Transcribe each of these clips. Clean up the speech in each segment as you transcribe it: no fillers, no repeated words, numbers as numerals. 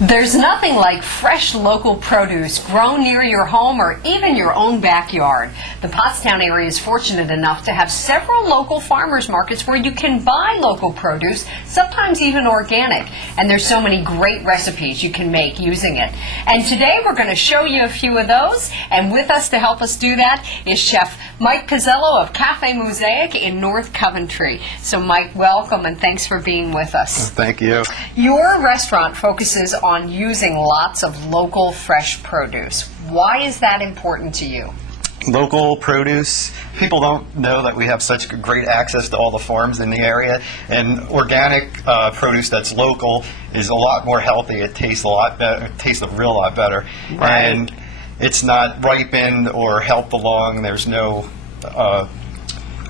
There's nothing like fresh local produce grown near your home or even your own backyard. The Pottstown area is fortunate enough to have several local farmers markets where you can buy local produce, sometimes even organic. And there's so many great recipes you can make using it. And today we're going to show you a few of those. And with us to help us do that is Chef Mike Pezzillo of Cafe Mosaic in North Coventry. So Mike, welcome and thanks for being with us. Thank you. Your restaurant focuses on using lots of local fresh produce. Why is that important to you? Local produce, people don't know that we have such great access to all the farms in the area, and organic produce that's local is a lot more healthy. It tastes a lot better. It tastes a real lot better. Right. And it's not ripened or helped along. There's no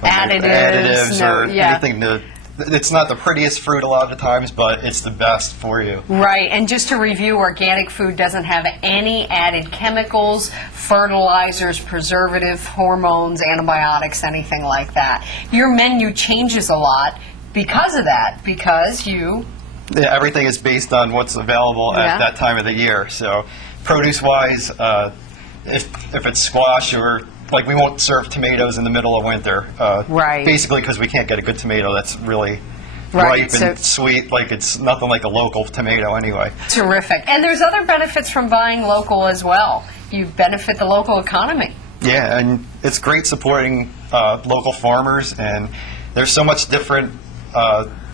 additives or anything to. It's not the prettiest fruit a lot of the times, but it's the best for you. Right, and just to review, organic food doesn't have any added chemicals, fertilizers, preservatives, hormones, antibiotics, anything like that. Your menu changes a lot because of that, because you... Yeah, everything is based on what's available at that time of the year. So produce-wise, if it's squash or... Like, we won't serve tomatoes in the middle of winter. Right. Basically because we can't get a good tomato that's really ripe and sweet. Like, it's nothing like a local tomato anyway. Terrific. And there's other benefits from buying local as well. You benefit the local economy. Yeah, and it's great supporting local farmers, and there's so much different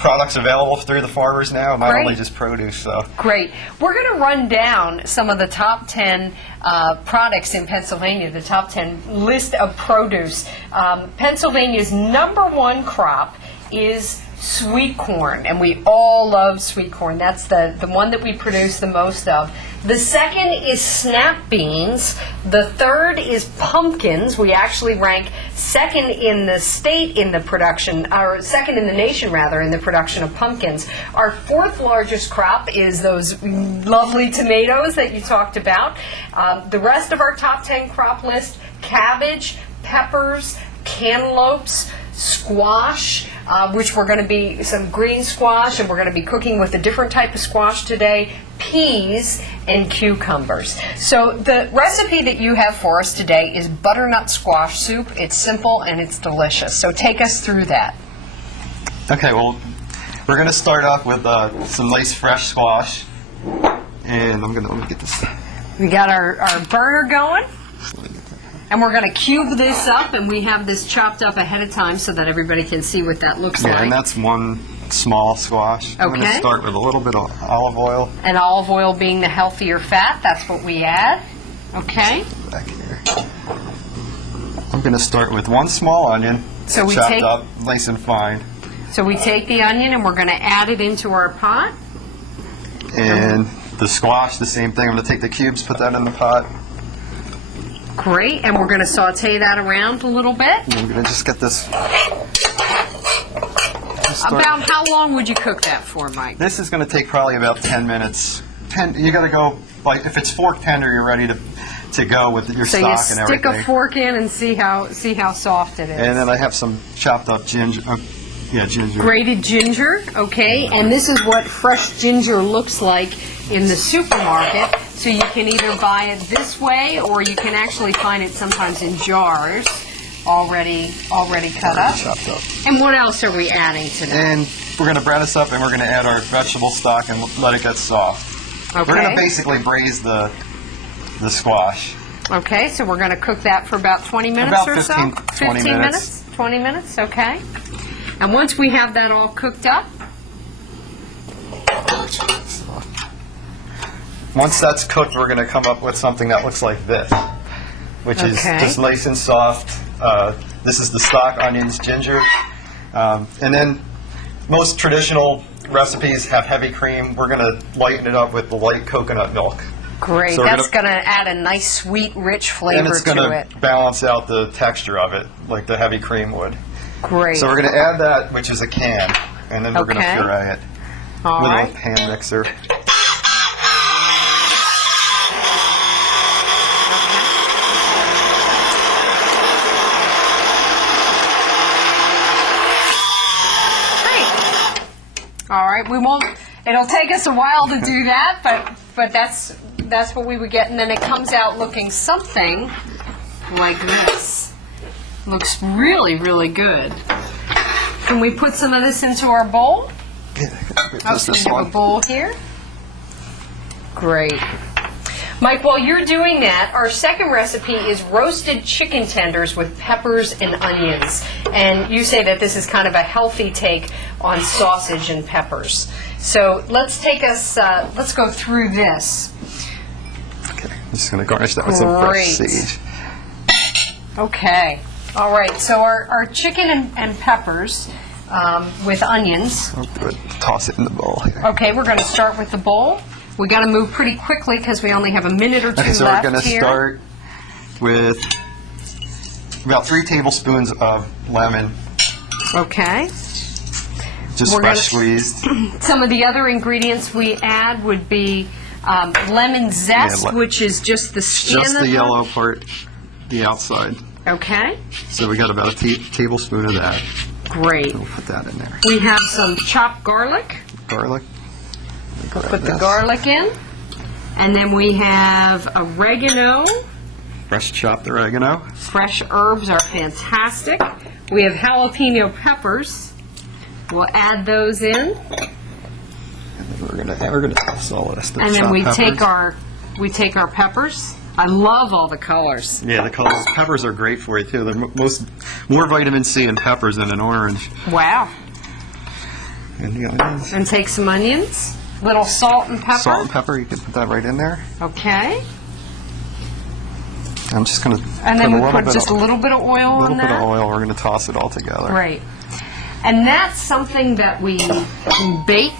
products available through the farmers now, not only just produce. So. Great. We're going to run down some of the top 10 products in Pennsylvania, the top 10 list of produce. Pennsylvania's #1 crop is sweet corn, and we all love sweet corn. That's the one that we produce the most of. The second is snap beans. The third is pumpkins. We actually rank second in the state in the production, or second in the nation rather, in the production of pumpkins. Our fourth largest crop is those lovely tomatoes that you talked about. The rest of our top 10 crop list: cabbage, peppers, cantaloupes, squash, which we're going to be some green squash, and we're going to be cooking with a different type of squash today, peas, and cucumbers. So the recipe that you have for us today is butternut squash soup. It's simple and it's delicious. So take us through that. Okay, well, we're going to start off with some nice fresh squash. And let me get this. We got our burner going. And we're going to cube this up, and we have this chopped up ahead of time so that everybody can see what that looks like. Yeah, and that's one small squash. Okay. I'm going to start with a little bit of olive oil. And olive oil being the healthier fat, that's what we add. Okay. Back here. I'm going to start with one small onion, chopped up nice and fine. So we take the onion and we're going to add it into our pot. And the squash, the same thing. I'm going to take the cubes, put that in the pot. Great, and we're going to saute that around a little bit. And I'm going to just get this. About how long would you cook that for, Mike? This is going to take probably about 10 minutes. You got to go, like, if it's fork tender, you're ready to go with your stock and everything. So you stick a fork in and see how soft it is. And then I have some chopped up ginger. Ginger. Grated ginger, okay. And this is what fresh ginger looks like in the supermarket. So you can either buy it this way, or you can actually find it sometimes in jars, already cut up. Chopped up. And what else are we adding to that? And we're going to brown this up, and we're going to add our vegetable stock and let it get soft. Okay. We're going to basically braise the squash. Okay, so we're going to cook that for about 20 minutes or so? About 15 minutes. 20 minutes, okay. And once we have that all cooked up, once that's cooked, we're going to come up with something that looks like this, which is just nice and soft. This is the stock, onions, ginger. And then most traditional recipes have heavy cream. We're going to lighten it up with the light coconut milk. Great. So that's going to add a nice, sweet, rich flavor to it. And it's going to balance out the texture of it, like the heavy cream would. Great. So we're going to add that, which is a can, and then we're going to puree it with a hand mixer. All right, we won't It'll take us a while to do that, but that's what we would get, and then it comes out looking something like this. Looks really, really good. Can we put some of this into our bowl? Yeah, Oh, so we have a bowl here. Great. Mike, while you're doing that, our second recipe is roasted chicken tenders with peppers and onions. And you say that this is kind of a healthy take on sausage and peppers. So let's go through this. Okay, I'm just going to garnish that with some fresh sage. Okay. All right. So our chicken and peppers with onions. I'll do it. Toss it in the bowl here. Okay, we're going to start with the bowl. We got to move pretty quickly because we only have a minute or two okay, so left we're going to here. start with about 3 tablespoons of lemon. Okay. Just fresh squeezed. Some of the other ingredients we add would be lemon zest, which is just the skin just of the yellow part, the outside. Okay. So we got about a tablespoon of that. Great. We'll put that in there. We have some chopped garlic. Garlic. Put the garlic in. And then we have oregano. Fresh chopped oregano. Fresh herbs are fantastic. We have jalapeno peppers. We'll add those in. And then we're gonna toss all of this. And then we take our peppers. I love all the colors. Yeah, the colors. Peppers are great for you too. They're more vitamin C in peppers than in orange. Wow. And the onions. And take some onions. Little salt and pepper. Salt and pepper. You can put that right in there. Okay. I'm just gonna. And then we put just a little bit of oil on that. A little bit of oil. We're gonna toss it all together. Right. And that's something that we bake.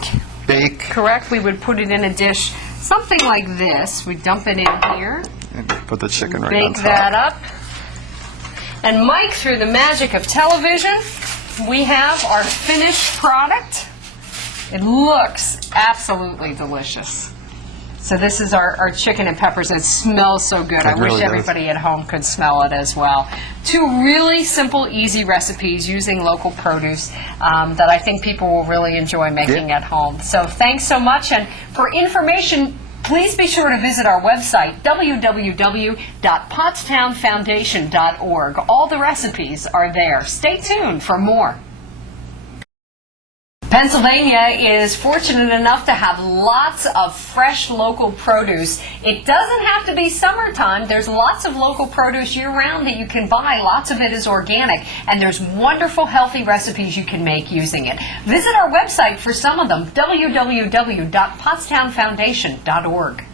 Bake. Correct. We would put it in a dish, something like this. We dump it in here. And put the chicken right on Bake top. that up. And Mike, through the magic of television, we have our finished product. It looks absolutely delicious. So this is our chicken and peppers. It smells so good. I wish everybody at home could smell it as well. 2 really simple, easy recipes using local produce that I think people will really enjoy making at home. So thanks so much. And for information, please be sure to visit our website, www.pottstownfoundation.org. All the recipes are there. Stay tuned for more. Pennsylvania is fortunate enough to have lots of fresh local produce. It doesn't have to be summertime. There's lots of local produce year-round that you can buy. Lots of it is organic, and there's wonderful, healthy recipes you can make using it. Visit our website for some of them, www.pottstownfoundation.org.